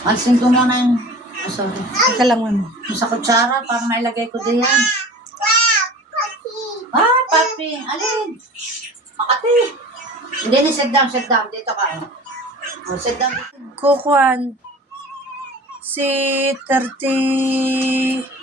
Alisin ko muna yung... Oh, sorry. Teka lang, mami. Yung sa kutsara, para mailagay ko din yan. Ah, papi. Alin? Makati. Hindi na, sit down, sit down. Dito ka. Oh, sit down. Kukuan. Si 30...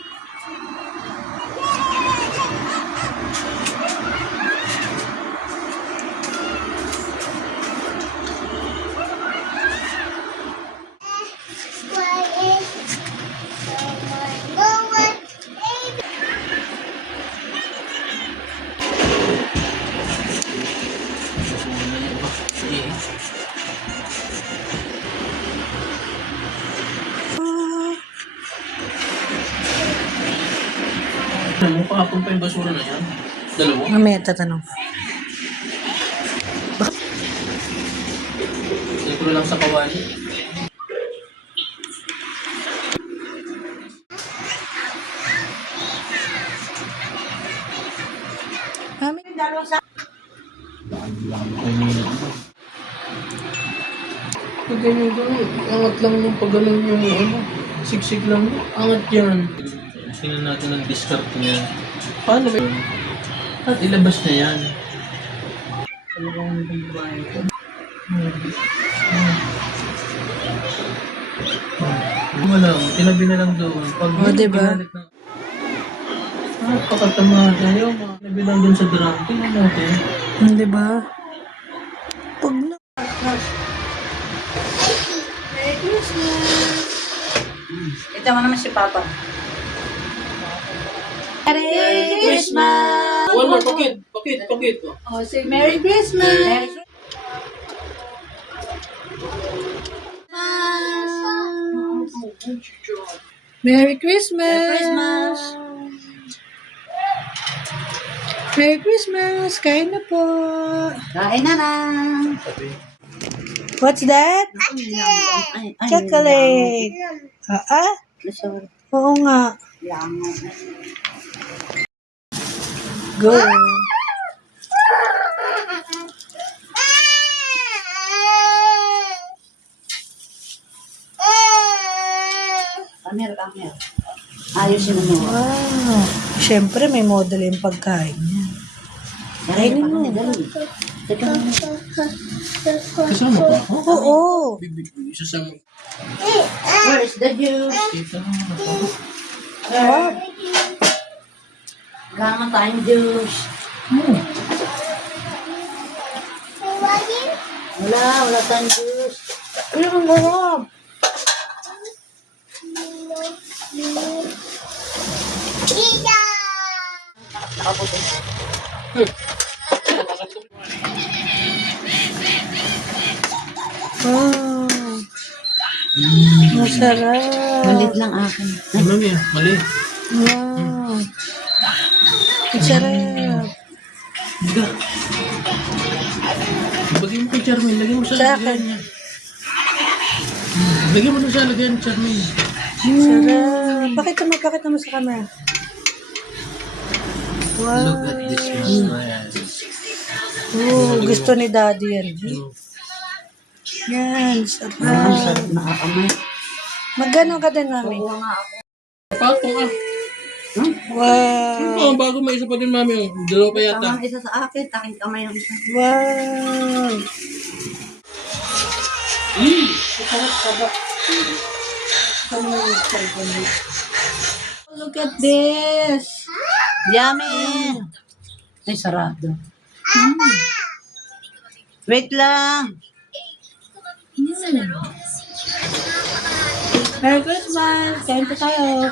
Ano, kahapon pa yung basura na yan? Dalawa? Mamaya tatanong. Ito lang sa kawali. Mami, Dalawa sa... Pag ganyan gano'n, angat lang yung pag ganun yung ano, siksik lang. Angat yan. Tingnan natin ang discard niya. Paano ba yun? At ilabas na yan. Ano bang nagbabayan ko? Wala, tinabi na lang doon. Pag diba? ginalit na... Pakatama tayo, tinabi lang doon sa drum. Tingnan natin. di ba? Pag na... Ito mo naman si Papa. Merry Christmas! One more, pakit. Oh, say Merry Christmas! Merry Christmas! Merry Christmas! Kain na po! Kain na na! What's that? Chocolate! Sorry. Oo nga. Lango. Go! Amir. Ayusin mo. Wow! Siyempre, may model yung pagkain niya. Kainin mo. Teka mo. Kasama pa ako? Oo! Isasama. Where is the juice? Kita mo. Wala naman tayong juice. Wala tayong juice. Ano ang garap? Nakaputin. Wow! Masarap! Malit lang akin. Ano niya? Mali. Wow! Masarap! Higa. Lagyan mo kay Charmaine. Lagyan mo sa Sa akin. lagyan niya. Lagyan mo na sa lagyan ni Charmaine. Sarap! Pakita mo sa camera. Wow! Look at this man. Oh, gusto ni Daddy yan. Yan, Ang sarap. sarap na akamay. Magano ka din, mami? Kuha nga ako. Patong ah. Wow! Oh, bago may isa pa din mami. Oh. Dalawa pa yata. Tama isa sa akin. Taking kamay ang isa. Wow! Look at this! Yummy! Ay, sarado. Wait lang. Merry Christmas! Kain po tayo.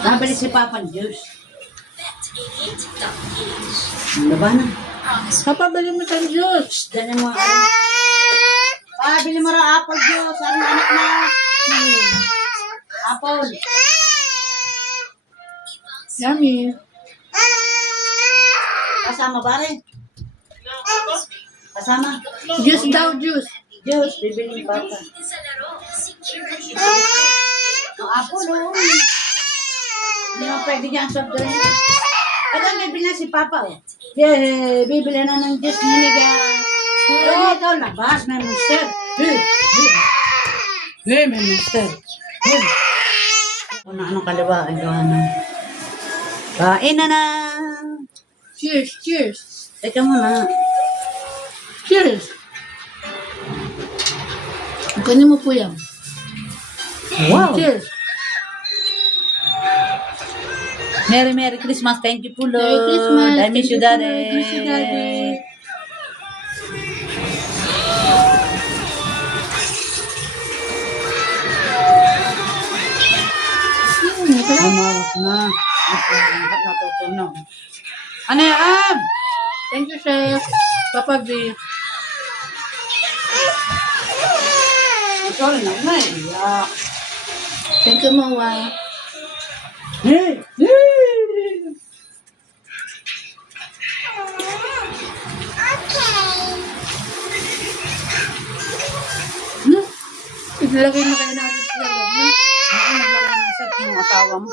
Nabili si Papa ng juice. Ano ba na? Papa, bali mo tayong juice. Dali mo. Bili mo rin apple juice. Anong anak na? Apple. Yummy. Kasama ba rin? Kasama? Juice daw, juice. Juice, bibili ni Papa. Ang apple, oh. Hindi mo pwede dyan soft drink. Ano, bibili na si Papa, oh. Yeah, bibili na ng juice ni Miguel. Ito, labas, may monster. Hey, may monster. Uy. Kung ano kaliwa, ay ano. Kain na. Cheers, cheers. Teka muna. Cheers. Kunin mo po yan. Wow. Cheers. Merry Christmas. Thank you po, Lord. Merry Christmas. I miss you, Thank you, Daddy. Lord. Miss you, Daddy. Umawas na. Natutunog. Ano yan? Thank you, Chef. Papa V. Sorry na, naiyak. Thank you, Mawa. Hey! Ilalagay na kayo natin sa loob, no? Ano naglagay ng set yung asawa mo?